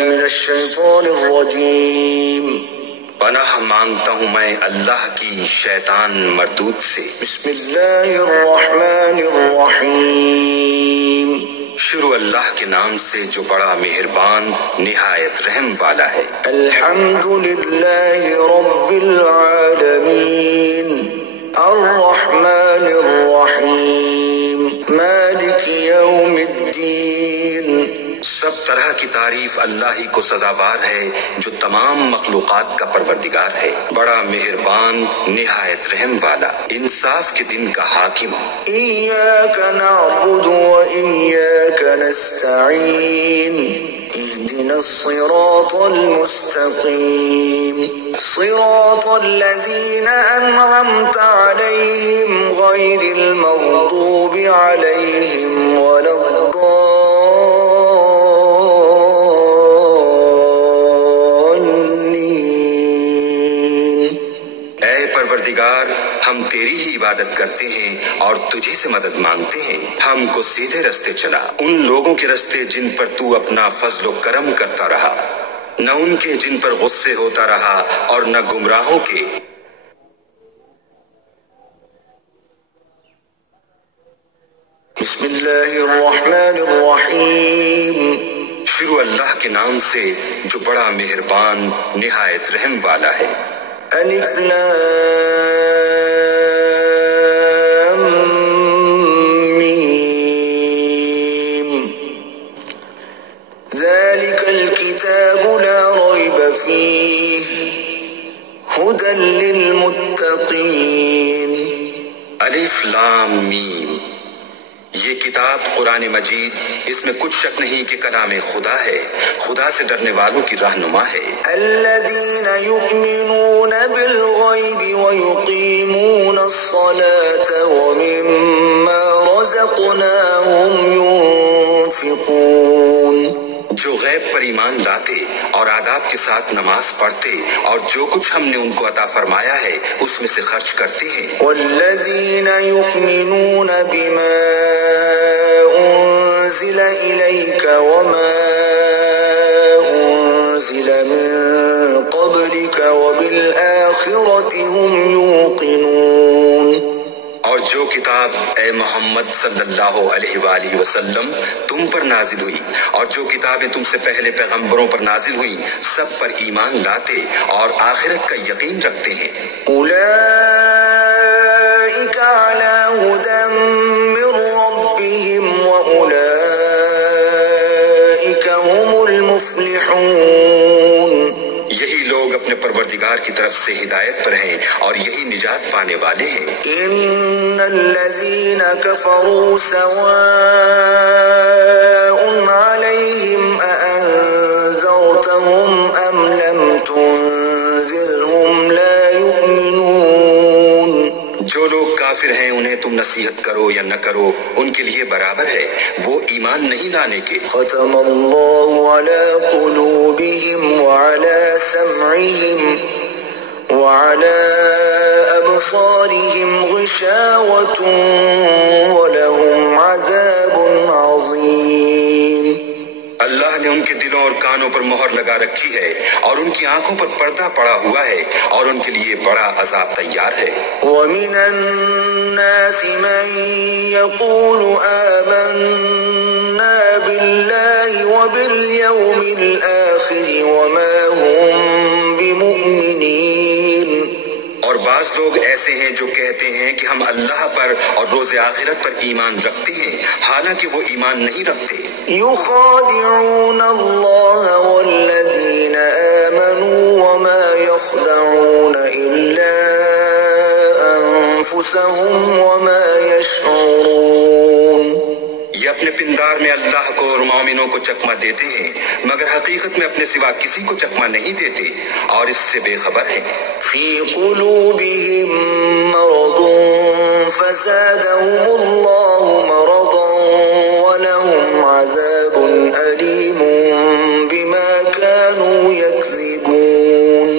من الشیطان الرجیم. پناہ مانگتا ہوں میں اللہ کی شیطان مردود سے. بسم اللہ الرحمن الرحیم. شروع اللہ کے نام سے جو بڑا مہربان نہایت رحم والا ہے. الحمد للہ رب العالمین الرحمن الرحیم مالک یوم الدین. سب طرح کی تعریف اللہ ہی کو سزاوار ہے جو تمام مخلوقات کا پروردگار ہے، بڑا مہربان نہایت رحم والا، انصاف کے دن کا حاکم. ایاک نعبد و ایاک نستعین اهدنا الصراط المستقیم صراط الذین انعمت علیہم غیر المغضوب علیہم ولا پروردگار ہم تیری ہی عبادت کرتے ہیں اور تجھی سے مدد مانگتے ہیں. ہم کو سیدھے رستے چلا، ان لوگوں کے رستے جن پر تو اپنا فضل و کرم کرتا رہا، نہ ان کے جن پر غصے ہوتا رہا اور نہ گمراہوں کے. بسم اللہ الرحمن الرحیم. شروع اللہ کے نام سے جو بڑا مہربان نہایت رحم والا ہے. الف لام میم. ذلك الكتاب لا ريب فيه هدى للمتقين. الف لام میم. یہ کتاب قرآن مجید، اس میں کچھ شک نہیں کہ کلام خدا ہے، خدا سے ڈرنے والوں کی رہنما ہے. الذين يؤمنون بالغيب ويقيمون الصلاة ومما رزقناهم ينفقون. جو غیب پر ایمان لاتے اور آداب کے ساتھ نماز پڑھتے اور جو کچھ ہم نے ان کو عطا فرمایا ہے اس میں سے خرچ کرتے ہیں. والذین یؤمنون بما انزل الیک وما انزل من قبلک وبالآخرة هم یوقنون. اور جو کتاب اے محمد صلی اللہ علیہ وآلہ وسلم تم پر نازل ہوئی اور جو کتابیں تم سے پہلے پیغمبروں پر نازل ہوئیں سب پر ایمان لاتے اور آخرت کا یقین رکھتے ہیں. اولئک علی ھدی من ربہم واولئک هم المفلحون. یہی لوگ اپنے پروردگار کی طرف سے ہدایت پر ہیں اور یہی نجات پانے والے ہیں. ان الذین کفروا سواء علیہم اانذرتهم ام لم تنذرهم لا یؤمنون. جو لوگ کافر ہیں انہیں تم نصیحت کرو یا نہ کرو ان کے لیے برابر ہے، وہ ایمان نہیں لانے کے. ختم اللہ علی قلوبہم وعلی سمعہم وعلى أبصارهم غشاوة ولهم عذاب عظيم. اللہ نے ان کے دلوں اور کانوں پر مہر لگا رکھی ہے اور ان کی آنکھوں پر پردہ پڑا ہوا ہے اور ان کے لیے بڑا عذاب تیار ہے. ومن الناس من يقول آمنا بالله وباليوم الآخر وما هم بمؤمنين. اور بعض لوگ ایسے ہیں جو کہتے ہیں کہ ہم اللہ پر اور روز آخرت پر ایمان رکھتے ہیں حالانکہ وہ ایمان نہیں رکھتے. يخادعون الله والذين آمنوا وما يخدعون إلا أنفسهم وما يشعرون. یہ اپنے پندار میں اللہ کو اور مومنوں کو چکمہ دیتے ہیں مگر حقیقت میں اپنے سوا کسی کو چکمہ نہیں دیتے اور اس سے بے خبر ہیں. في قلوبهم مرض فزادهم الله مرضا ولهم عذاب أليم بما كانوا يكذبون.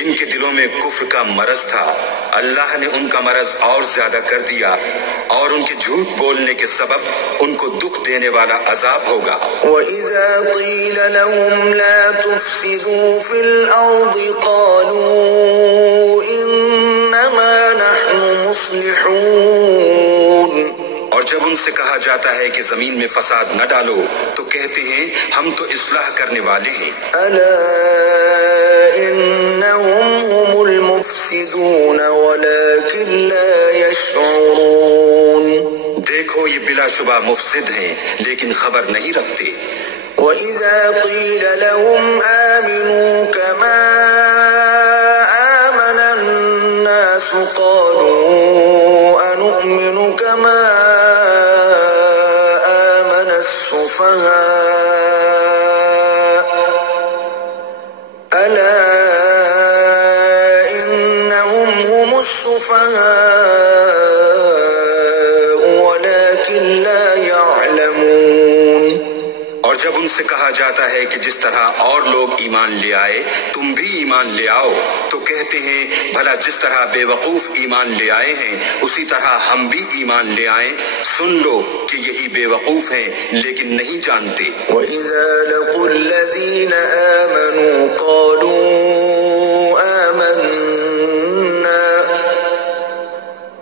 ان کے دلوں میں کفر کا مرض تھا، اللہ نے ان کا مرض اور زیادہ کر دیا، اور ان کے جھوٹ بولنے کے سبب ان کو دکھ دینے والا عذاب ہوگا۔ وَإِذَا قِيلَ لَهُمْ لَا تُفْسِدُوا فِي الْأَرْضِ قَالُوا إِنَّمَا نَحْنُ مُصْلِحُونَ۔ اور جب ان سے کہا جاتا ہے کہ زمین میں فساد نہ ڈالو تو کہتے ہیں ہم تو اصلاح کرنے والے ہیں۔ أَلَا إِنَّهُمْ هُمُ الْمُفْسِدُونَ وَلَكِنْ لَا يَشْعُرُونَ۔ دیکھو یہ بلا شبہ مفسد ہیں لیکن خبر نہیں رکھتے۔ وَإِذَا قِيلَ لَهُمْ آمِنُوا كَمَا آمَنَ النَّاسُ قَالُوا أَنُؤْمِنُ كَمَا آمَنَ السُّفَهَاءُ أَلَا إِنَّهُمْ هُمُ السُّفَهَاءُ وَلَكِنْ لَا يَعْلَمُونَ۔ اور جب ان سے کہا جاتا ہے کہ جس طرح اور لوگ ایمان لے آئے تم بھی ایمان لے آؤ تو کہتے ہیں بھلا جس طرح بے وقوف ایمان لے آئے ہیں اسی طرح ہم بھی ایمان لے آئیں، سن لو کہ یہی بے وقوف ہیں لیکن نہیں جانتے۔ وَإِذَا لَقُوا الَّذِينَ آمَنُوا قَالُوا آمَنَّا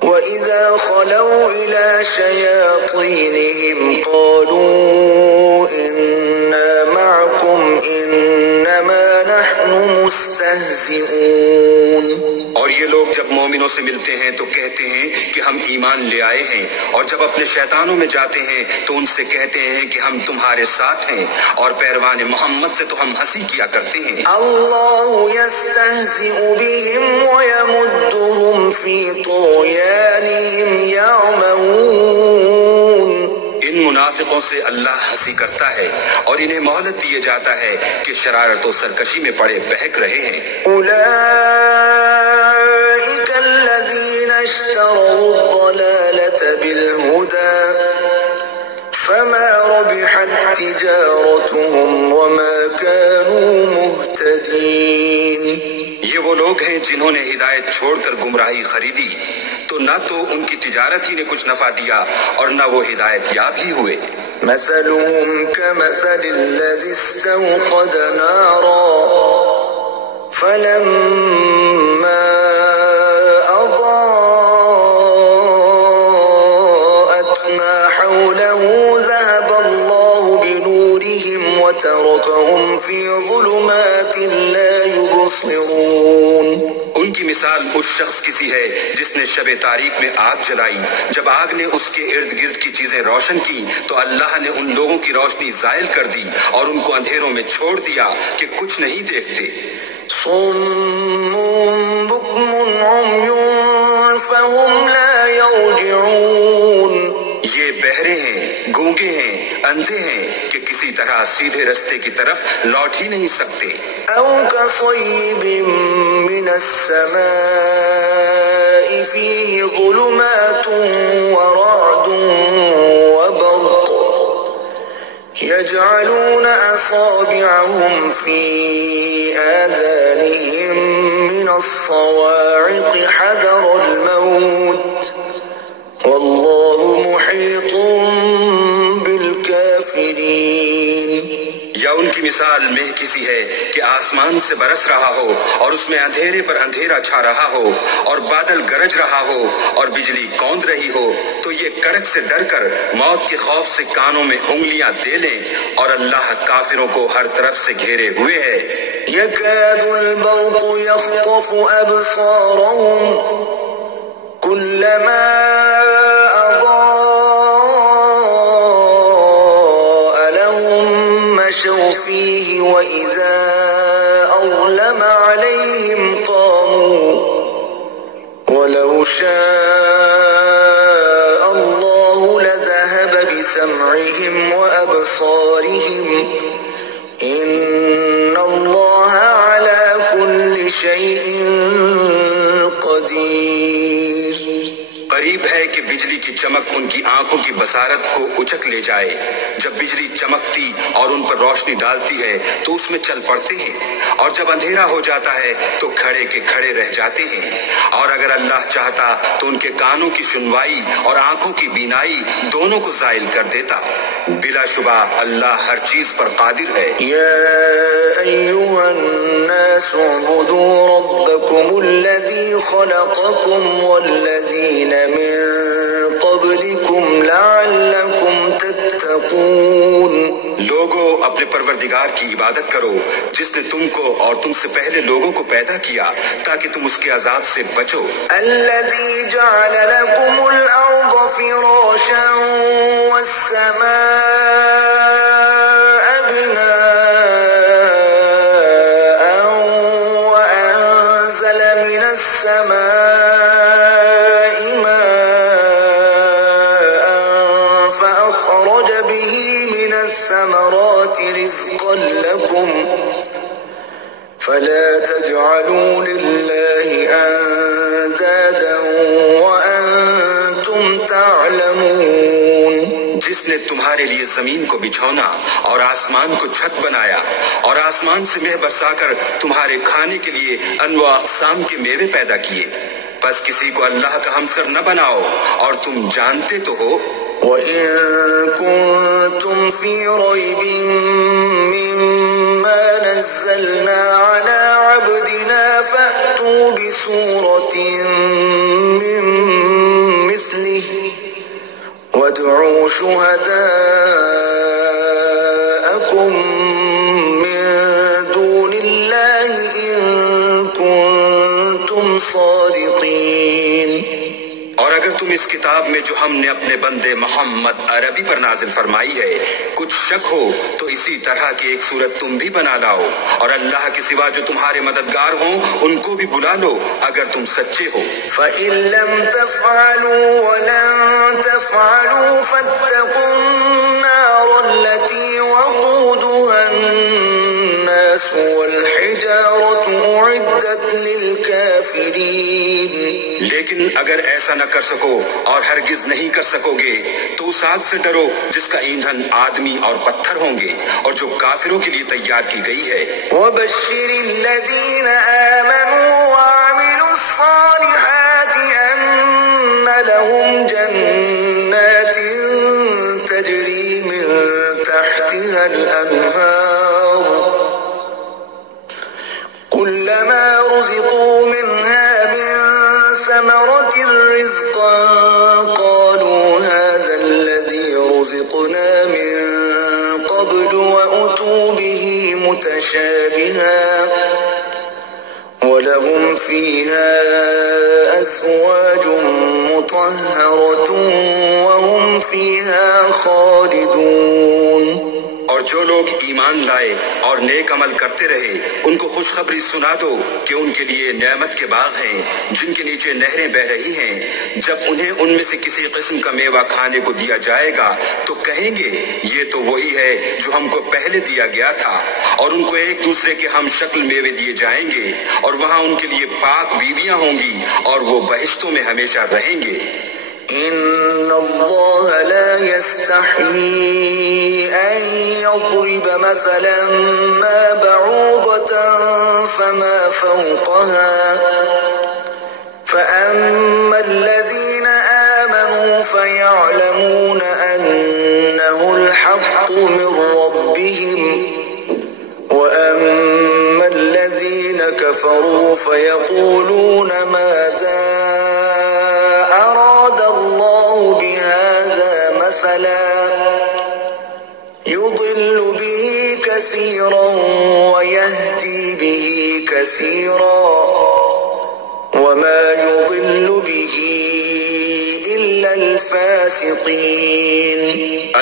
وَإِذَا خَلَوْا إِلَى شَيَاطِينِهِمْ قَالُوا إِنَّا مَعَكُمْ إِنَّمَا نَحْنُ مُسْتَهْزِئُونَ۔ اور یہ لوگ جب مومنوں سے ملتے ہیں تو کہتے ہیں کہ ہم ایمان لے آئے ہیں، اور جب اپنے شیطانوں میں جاتے ہیں تو ان سے کہتے ہیں کہ ہم تمہارے ساتھ ہیں، اور پیروان محمد سے تو ہم ہنسی کیا کرتے ہیں۔ اللہ يستهزئ بهم ويمدهم في طغيانهم يعمهون۔ ان منافقوں سے اللہ ہنسی کرتا ہے اور انہیں مہلت دیے جاتا ہے کہ شرارت و سرکشی میں پڑے بہک رہے ہیں۔ أولئك الذين اشتروا الضلالة بالهدى فما ربحت تجارتهم وما كانوا مهتدين۔ یہ وہ لوگ ہیں جنہوں نے ہدایت چھوڑ کر گمراہی خریدی تو نہ تو ان کی تجارت ہی نے کچھ نفع دیا اور نہ وہ ہدایت یاب ہی ہوئے۔ مثلهم كمثل الذي استوقد نارا فلما أضاءت ما حوله ذهب الله بنورهم وتركهم في ظلمات لا يبصرون۔ ان کی مثال اس شخص کی سی ہے جس نے شب تاریک میں آگ جلائی، جب آگ نے اس کے ارد گرد کی چیزیں روشن کی تو اللہ نے ان لوگوں کی روشنی زائل کر دی اور ان کو اندھیروں میں چھوڑ دیا کہ کچھ نہیں دیکھتے۔ صم بكم عمي فهم لا يرجعون۔ یہ بہرے ہیں، گونگے ہیں، اندھے ہیں کہ کسی طرح سیدھے رستے کی طرف لوٹ ہی نہیں سکتے۔ أو كصيب من السماء فيه ظلمات ورعد وبرق يجعلون أصابعهم في آذانهم من الصواعق حذر الموت والله محيط بالكافرين۔ یا ان کی مثال مہ کسی ہے کہ آسمان سے برس رہا ہو اور اس میں اندھیرے پر اندھیرا چھا رہا ہو اور بادل گرج رہا ہو اور بجلی کوند رہی ہو تو یہ کڑک سے ڈر کر موت کے خوف سے کانوں میں انگلیاں دے لیں، اور اللہ کافروں کو ہر طرف سے گھیرے ہوئے ہے۔ يكاد البرق يخطف أبصارهم كلما أضاء لهم مشوا فيه وإذا أظلم عليهم قاموا ولو شاء الله لذهب بسمعهم وأبصارهم إن الله على كل شيء قدير۔ قریب ہے کہ بجلی کی چمک ان کی آنکھوں کی بصارت کو اچک لے جائے، جب بجلی چمکتی اور ان پر روشنی ڈالتی ہے تو اس میں چل پڑتے ہیں، اور جب اندھیرا ہو جاتا ہے تو کھڑے کے کھڑے رہ جاتے ہیں، اور اگر اللہ چاہتا تو ان کے کانوں کی سنوائی اور آنکھوں کی بینائی دونوں کو زائل کر دیتا۔ بلا شبہ اللہ ہر چیز پر قادر ہے۔ یا ایھا الناس اعبدوا ربکم الذی خلقکم والذین من قبلکم لعلکم تتقون۔ لوگوں اپنے پروردگار کی عبادت کرو جس نے تم کو اور تم سے پہلے لوگوں کو پیدا کیا تاکہ تم اس کے عذاب سے بچو۔ الذی جعل لکم الارض فراشا والسماء بناء وانزل من السماء ماء فأخرج به من الثمرات رزقا لكم فلا تجعلوا لله اندادا وانتم تعلمون۔ جس نے تمہارے لیے زمین کو بچھونا اور آسمان کو چھت بنایا اور آسمان سے مہ برسا کر تمہارے کھانے کے لیے انواع اقسام کے میوے پیدا کیے، بس کسی کو اللہ کا ہمسر نہ بناؤ اور تم جانتے تو ہو۔ وَإِن كُنتُمْ فِي رَيْبٍ مِّمَّا نَزَّلْنَا عَلَىٰ عَبْدِنَا فَأْتُوا بِسُورَةٍ مِّن مِّثْلِهِ وَادْعُوا شُهَدَاءَكُم مِّن دُونِ اللَّهِ إِن كُنتُمْ صَادِقِينَ۔ اور اگر تم اس کتاب میں جو ہم نے اپنے بندے محمد عربی پر نازل فرمائی ہے کچھ شک ہو تو اسی طرح کی ایک صورت تم بھی بنا لاؤ، اور اللہ کے سوا جو تمہارے مددگار ہوں ان کو بھی بلا لو اگر تم سچے ہو۔ فَإِن لَّمْ تَفْعَلُوا وَلَن تَفْعَلُوا فَاتَّقُوا النَّارَ الَّتِي وَقُودُهَا النَّاسُ وَالْحِجَارَةُ أُعِدَّتْ لِلْكَافِرِينَ۔ لیکن اگر ایسا نہ کر سکو اور ہرگز نہیں کر سکو گے تو اس آگ سے ڈرو جس کا ایندھن آدمی اور پتھر ہوں گے اور جو کافروں کے لیے تیار کی گئی ہے۔ وَبَشِّرِ الَّذِينَ آمَنُوا وَعَمِلُوا الصَّالِحَاتِ أَنَّ لَهُمْ جَنَّاتٍ تَجْرِي مِن تَحْتِهَا الْأَنْهَارُ كُلَّمَا رُزِقُوا مِنْهَا مِن ثَمَرَةٍ رِّزْقًا قَالُوا هَٰذَا الَّذِي رُزِقْنَا مِن قَبْلُ وَأُتُوا بِهِ مُتَشَابِهًا وَلَهُمْ فِيهَا أَزْوَاجٌ مُّطَهَّرَةٌ وَهُمْ فِيهَا خَالِدُونَ۔ اور جو لوگ ایمان لائے اور نیک عمل کرتے رہے ان کو خوشخبری سنا دو کہ ان کے لیے نعمت کے باغ ہیں جن کے نیچے نہریں بہ رہی ہیں، جب انہیں ان میں سے کسی قسم کا میوہ کھانے کو دیا جائے گا تو کہیں گے یہ تو وہی ہے جو ہم کو پہلے دیا گیا تھا، اور ان کو ایک دوسرے کے ہم شکل میوے دیے جائیں گے اور وہاں ان کے لیے پاک بیویاں ہوں گی اور وہ بہشتوں میں ہمیشہ رہیں گے۔ إن الله لا يستحيي أن يضرب مثلا ما بعوضة فما فوقها فأما الذين آمنوا فيعلمون أنه الحق من ربهم وأما الذين كفروا فيقولون ماذا أراد الله بهذا مثلا يضل به كثيرا ويهدي به كثيرا وما يضل به إلا الفاسقين۔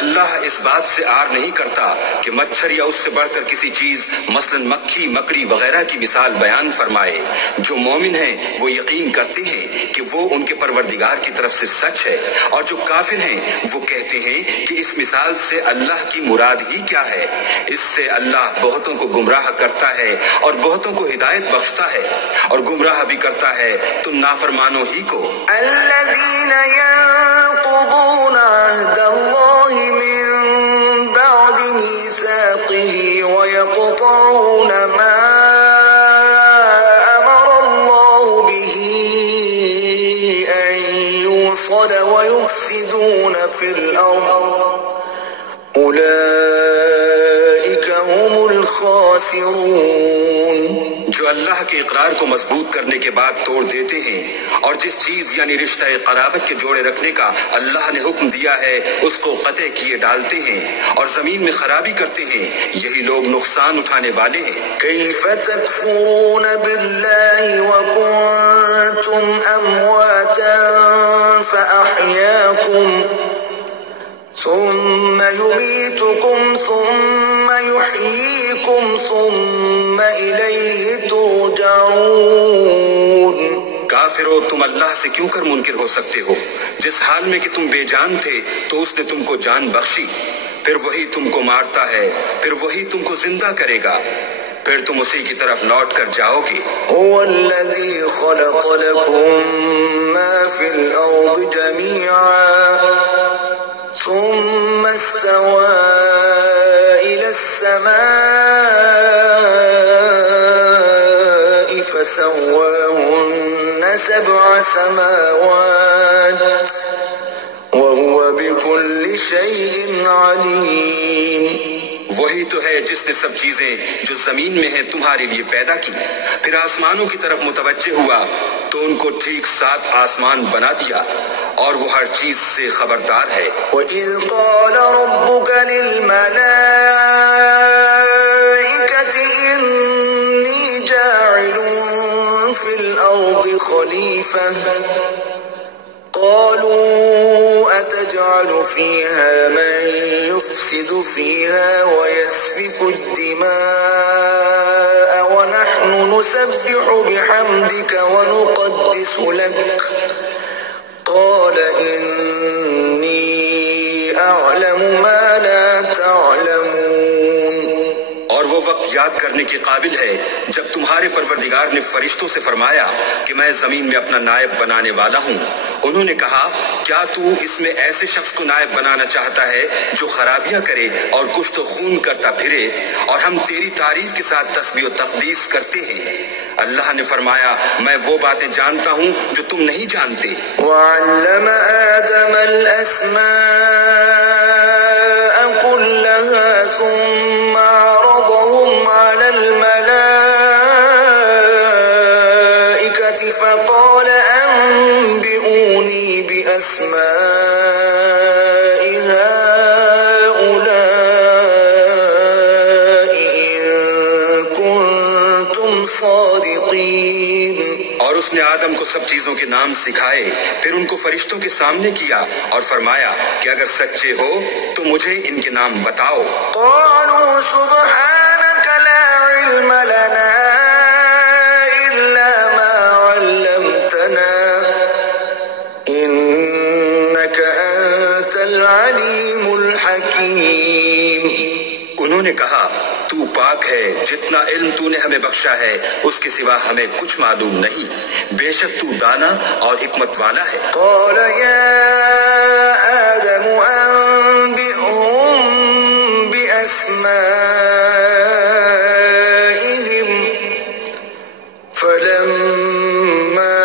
اللہ اس بات سے آر نہیں کرتا کہ مچھر یا اس سے بڑھ کر کسی چیز مثلا مکھی مکڑی وغیرہ کی مثال بیان فرمائے۔ جو مومن ہیں وہ یقین کرتے ہیں کہ وہ ان کے پروردگار کی طرف سے سچ ہے، اور جو کافر ہیں وہ کہتے ہیں کہ اس مثال سے اللہ کی مراد ہی کیا ہے۔ اس سے اللہ بہتوں کو گمراہ کرتا ہے اور بہتوں کو ہدایت بخشتا ہے، اور گمراہ بھی کرتا ہے تم نافرمانوں ہی کو۔ الذين ينقضون عهد الله من بعد ميثاقه ويقطعون ما أمر الله به أن يوصل ويفسدون في الأرض أولئك هم الخاسرون. جو اللہ کے اقرار کو مضبوط کرنے کے بعد توڑ دیتے ہیں اور جس چیز یعنی رشتہ قرابت کے جوڑے رکھنے کا اللہ نے حکم دیا ہے اس کو قطع کیے ڈالتے ہیں اور زمین میں خرابی کرتے ہیں، یہی لوگ نقصان اٹھانے والے ہیں۔ کیف تکفرون باللہ وکنتم امواتا فاحیاکم ثم یمیتکم ثم یحییکم ثم الیہ ترجعون۔ کافرو، تم اللہ سے کیوں کر منکر ہو سکتے ہو؟ جس حال میں کہ تم بے جان تھے تو اس نے تم کو جان بخشی، پھر وہی تم کو مارتا ہے، پھر وہی تم کو زندہ کرے گا، پھر تم اسی کی طرف لوٹ کر جاؤ گے۔ هو الذی خلق لکم ما فی الارض جميعا ثم استوى الى السماء فسواهن 7 سماوات وهو بكل شيء عليم۔ وہی تو ہے جس نے سب چیزیں جو زمین میں ہیں تمہارے لیے پیدا کی، پھر آسمانوں کی طرف متوجہ ہوا تو ان کو ٹھیک 7 آسمان بنا دیا، اور وہ ہر چیز سے خبردار ہے۔ وَإِذْ قَالَ رَبُّكَ لِلْمَلَائِكَةِ إِنِّي جَاعِلٌ فِي الْأَرْضِ خَلِيفَةً قالوا أتجعل فيها من يفسد فيها ويسفك الدماء ونحن نسبح بحمدك ونقدس لك قال إني أعلم ما لا تعلمون۔ اور وہ وقت یاد کرنے کے قابل ہے جب تمہارے پروردگار نے فرشتوں سے فرمایا کہ میں زمین میں اپنا نائب بنانے والا ہوں۔ انہوں نے کہا کیا تو اس میں ایسے شخص کو نائب بنانا چاہتا ہے جو خرابیاں کرے اور کشت و خون کرتا پھرے، اور ہم تیری تعریف کے ساتھ تسبیح و تقدیس کرتے ہیں۔ اللہ نے فرمایا میں وہ باتیں جانتا ہوں جو تم نہیں جانتے۔ وَعَلَّمَ آدَمَ الْأَسْمَاءَ كُلَّهَا ثُمَّ عَرَضَهُمْ عَلَى الْمَلَائِكَةِ فَقَالَ أَنبِئُونِي بِأَسْمَاءِ هَؤُلَاءِ إِن كُنتُمْ صَادِقِينَ۔ اور اس نے آدم کو سب چیزوں کے نام سکھائے، پھر ان کو فرشتوں کے سامنے کیا اور فرمایا کہ اگر سچے ہو تو مجھے ان کے نام بتاؤ۔ قالوا سبحانك لا علم لنا إلا ما علمتنا إنك أنت العليم الحكيم۔ انہوں نے کہا تو پاک ہے، جتنا علم تو نے ہمیں بخشا ہے اس کے سوا ہمیں کچھ معلوم نہیں، بے شک تو دانا اور حکمت والا ہے۔ قال يا آدم أنبئهم بأسمائهم فلما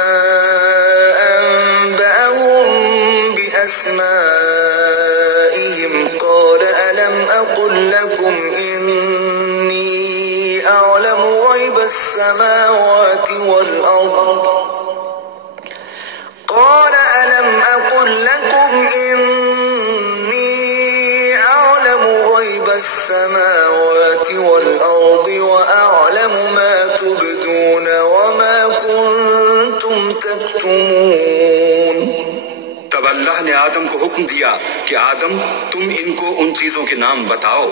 أنبأهم بأسمائهم قال ألم أقل لكم إني أعلم غيب السماوات والأرض قال ألم أقل لكم إني أعلم غيب السماوات والأرض وأعلم ما تبدون وما كنتم تكتمون۔ تب اللہ نے آدم کو حکم دیا کہ آدم تم ان کو ان چیزوں کے نام بتاؤ۔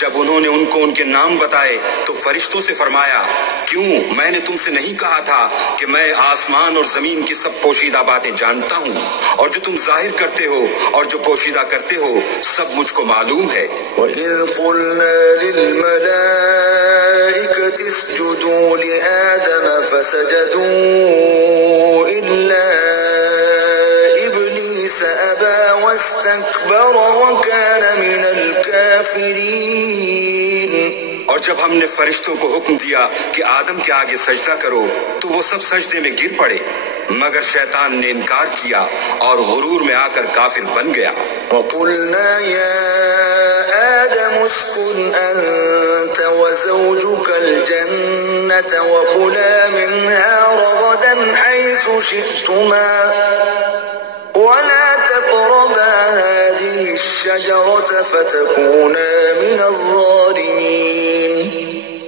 جب انہوں نے ان کو ان کے نام بتائے تو فرشتوں سے فرمایا کیوں میں نے تم سے نہیں کہا تھا کہ میں آسمان اور زمین کی سب پوشیدہ باتیں جانتا ہوں، اور جو تم ظاہر کرتے ہو اور جو پوشیدہ کرتے ہو سب مجھ کو معلوم ہے۔ وَإِذْ قُلْنَا لِلْمَلَائِكَةِ اسْجُدُوا لِآدَمَ فَسَجَدُوا إِلَّا إِبْلِيسَ أَبَى وَاسْتَكْبَرَ وَكَانَ مِنَ الْكَافِرِينَ۔ اور جب ہم نے فرشتوں کو حکم دیا کہ آدم کے آگے سجدہ کرو تو وہ سب سجدے میں گر پڑے مگر شیطان نے انکار کیا اور غرور میں آ کر کافر بن گیا۔ وَقُلْنَا يَا آدَمُ اسْكُنْ أَنْتَ وَزَوْجُكَ الْجَنَّةَ وَكُلَا مِنْهَا رَغَدًا حَيْثُ شِئْتُمَا وَلَا تَقْرَبَا هَذِهِ الشَّجَرَةَ فَتَكُونَا مِنَ الظَّالِمِينَ۔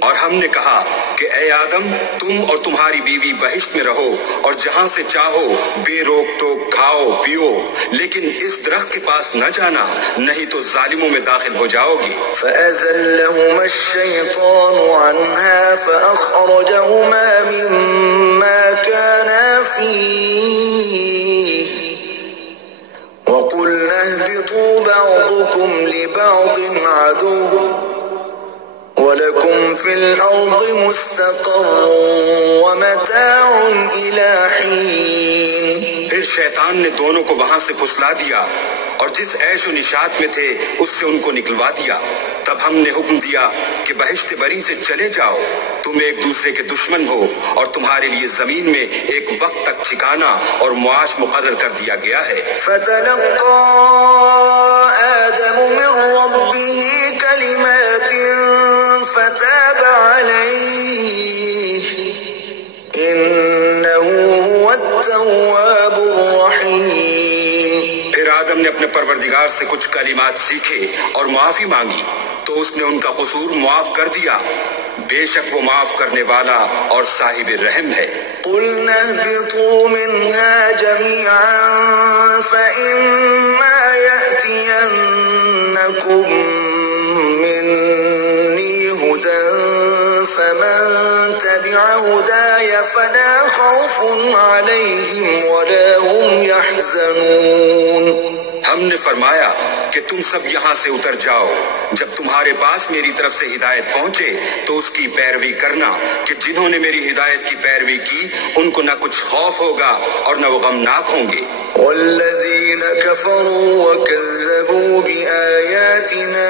اور ہم نے کہا کہ اے آدم تم اور تمہاری بیوی بہشت میں رہو اور جہاں سے چاہو بے روک ٹوک کھاؤ پیو لیکن اس درخت کے پاس نہ جانا نہیں تو ظالموں میں داخل ہو جاؤ گے۔ فَأَزَلَّهُمَا الشَّيْطَانُ عَنْهَا فَأَخْرَجَهُمَا مِمَّا كَانَا فِيهِ وَقُلْنَا اهْبِطُوا بَعْضُكُمْ لِبَعْضٍ عَدُوٌّ وَلَكُمْ فِي الْأَرْضِ مُسْتَقَرٌّ وَمَتَاعٌ إِلَى حِينٍ۔ پھر شیطان نے دونوں کو وہاں سے پھسلا دیا اور جس عیش و نشاط میں تھے اس سے ان کو نکلوا دیا۔ تب ہم نے حکم دیا کہ بہشت بری سے چلے جاؤ، تم ایک دوسرے کے دشمن ہو اور تمہارے لیے زمین میں ایک وقت تک ٹھکانہ اور معاش مقرر کر دیا گیا ہے۔ فَتَلَقَّى آدَمُ مِن رَّبِّهِ كَلِمَاتٍ فَتَابَ عَلَيْهِ إِنَّهُ هُوَ التَّوَّابُ الرَّحِيمُ۔ پھر آدم نے اپنے پروردگار سے کچھ کلمات سیکھے اور معافی مانگی تو اس نے ان کا قصور معاف کر دیا، بے شک وہ معاف کرنے والا اور صاحب رحم ہے۔ قُلْنَا اهْبِطُوا مِنْهَا جَمِيعًا فَإِمَّا يَأْتِيَنَّكُم مِّنِّي هُدًى فَمَن تَبِعَ هُدَايَ فَلَا خَوْفٌ عَلَيْهِمْ وَلَا هُمْ يَحْزَنُونَ۔ ہم نے فرمایا کہ تم سب یہاں سے اتر جاؤ، جب تمہارے پاس میری طرف سے ہدایت پہنچے تو اس کی پیروی کرنا کہ جنہوں نے میری ہدایت کی پیروی کی ان کو نہ کچھ خوف ہوگا اور نہ وہ غمناک ہوں گے۔ والذین کفروا وکذبوا بآیاتنا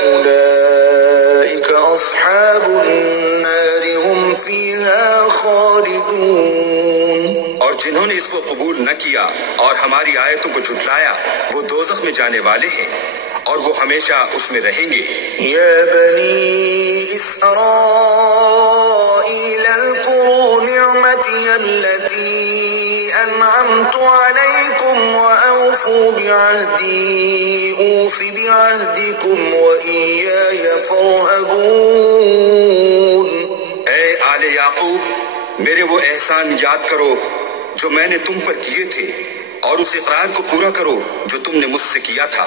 اولئک اصحاب النار هم فیہا خالدون۔ اور جنہوں نے اس کو قبول نہ کیا اور ہماری آیتوں کو جھٹلایا وہ دوزخ میں جانے والے ہیں اور وہ ہمیشہ اس میں رہیں گے۔ یا بنی اسرائیل اذکروا نعمتی التي انعمت علیکم واوفوا بعہدی اوف بعہدکم وإیای فارہبون۔ اے آل یعقوب میرے وہ احسان یاد کرو جو میں نے تم پر کیے تھے اور اس اقرار کو پورا کرو جو تم نے مجھ سے کیا تھا،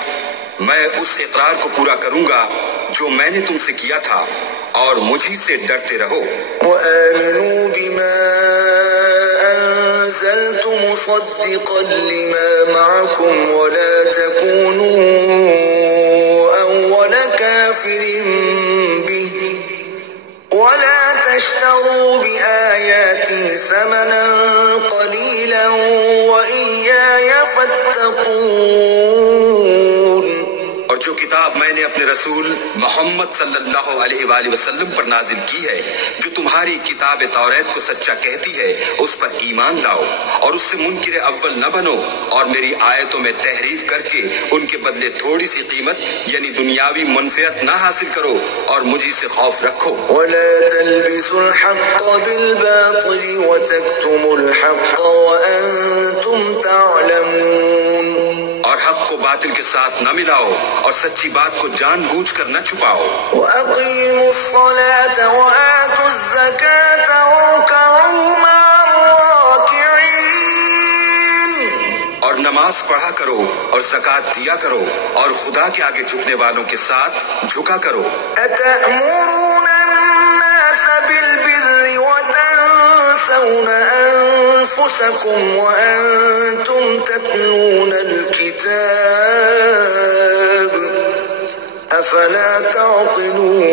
میں اس اقرار کو پورا کروں گا جو میں نے تم سے کیا تھا اور مجھی سے ڈرتے رہو۔ وآمنوا بما أنزلت مصدقا لما معكم ولا تكونوا أول كافر به ولا تشتروا بآياتي ثمنا قليلا وإياي فاتقون۔ اور جو کتاب میں نے اپنے رسول محمد صلی اللہ علیہ وآلہ وسلم پر نازل کی ہے جو تمہاری کتاب توریت کو سچا کہتی ہے اس پر ایمان لاؤ اور اس سے منکر اول نہ بنو اور میری آیتوں میں تحریف کر کے ان کے بدلے تھوڑی سی قیمت یعنی دنیاوی منفعت نہ حاصل کرو اور مجھی سے خوف رکھو۔ ولا تلبسوا الحق بالباطل وتكتموا الحق وأنتم تعلمون۔ اور حق کو باطل کے ساتھ نہ ملاؤ اور سچی بات کو جان بوجھ کر نہ چھپاؤ۔ وأقيموا الصلاة وآتوا الزكاة واركعوا مع الراكعين۔ اور نماز پڑھا کرو اور زکوٰۃ دیا کرو اور خدا کے آگے جھکنے والوں کے ساتھ جھکا کرو۔ أتأمرون الناس بالبر وتنسون أنفسكم وأنتم تتلون الكتاب أفلا تعقلون۔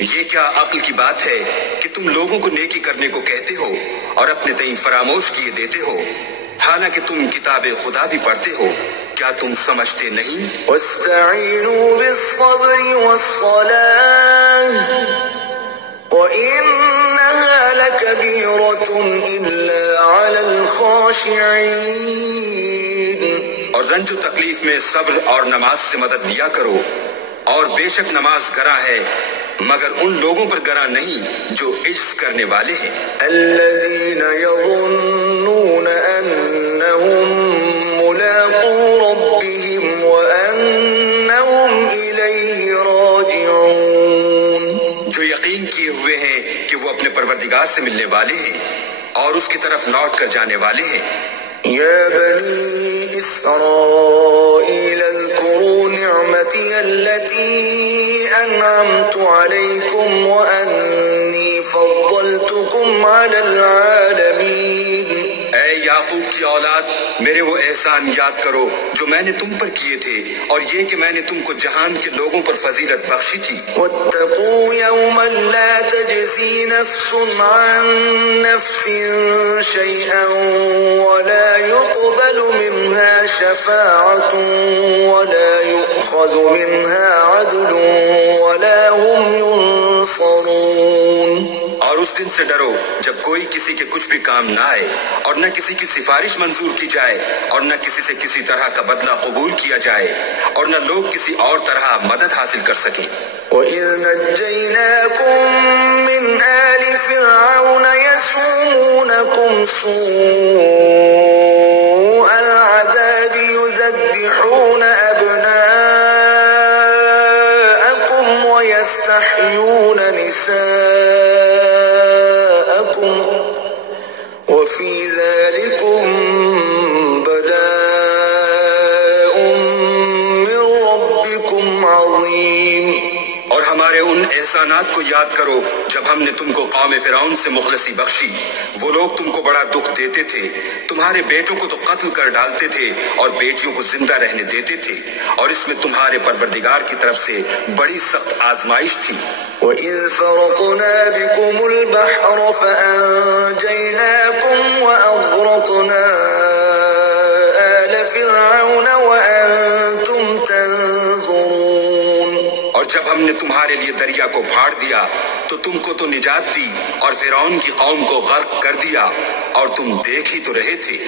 یہ کیا عقل کی بات ہے کہ تم لوگوں کو نیکی کرنے کو کہتے ہو اور اپنے تئیں فراموش کیے دیتے ہو، حالانکہ تم کتاب خدا بھی پڑھتے ہو، کیا تم سمجھتے نہیں؟ واستعینوا بالصبر الصلاة وإنها لكبيرة إلا على الخاشعين. اور رنج و تکلیف میں صبر اور نماز سے مدد لیا کرو، اور بے شک نماز گراں ہے مگر ان لوگوں پر گراں نہیں جو عجز کرنے والے ہیں۔ الذين يظنون أنهم ملاقو ربهم وأنهم إليه راجعون، جو یقین کیے ہوئے ہیں کہ وہ اپنے پروردگار سے ملنے والے ہیں اور اس کی طرف لوٹ کر جانے والے ہیں۔ يا بني إسرائيل اذكروا نعمتي التي أنعمت عليكم وأني فضلتكم على العالمين۔ اے یعقوب کی اولاد، میرے وہ احسان یاد کرو جو میں نے تم پر کیے تھے، اور یہ کہ میں نے تم کو جہان کے لوگوں پر فضیلت بخشی تھی۔ واتقوا يوما لا تجزي نفس عن نفس شيئا ولا يقبل منها شفاعة ولا يؤخذ منها عدل ولا هم ينصرون۔ اور اس دن سے ڈرو جب کوئی کسی کے کچھ بھی کام نہ آئے، اور نہ کسی کی سفارش منظور کی جائے، اور نہ کسی سے کسی طرح کا بدلہ قبول کیا جائے، اور نہ لوگ کسی اور طرح مدد حاصل کر سکیں۔ وَإِذْ نَجَّيْنَاكُمْ مِنْ آلِ فِرْعَوْنَ يَسُومُونَكُمْ سُوءَ الْعَذَابِ يُذَبِّحُونَ أَبْنَاءَكُمْ وَيَسْتَحْيُونَ نِسَاءَكُمْ وَفِي ذَلِكُمْ بَلَاءٌ مِّن رَّبِّكُمْ عَظِيمٌ۔ اور ہمارے ان احسانات کو یاد کرو جب ہم نے تم کو قوم فرعون سے مخلصی بخشی۔ وہ لوگ تم کو بڑا دکھ دیتے تھے، تمہارے بیٹوں کو تو قتل کر ڈالتے تھے اور بیٹیوں کو زندہ رہنے دیتے تھے، اور اس میں تمہارے پروردگار کی طرف سے بڑی سخت آزمائش تھی۔ وَإِذْ فَرَقْنَا بِكُمُ الْبَحْرَ فَأَنْجَيْنَاكُمْ وَأَغْرَقْنَا آلَ فِرْعَوْنَ وَأَنْتُمْ تَنْظُرُونَ۔ اور جب ہم نے تمہارے لیے دریا کو پھاڑ دیا تو تم کو تو نجات دی، اور فرعون کی قوم کو غرق کر دیا اور تم دیکھ ہی تو رہے تھے۔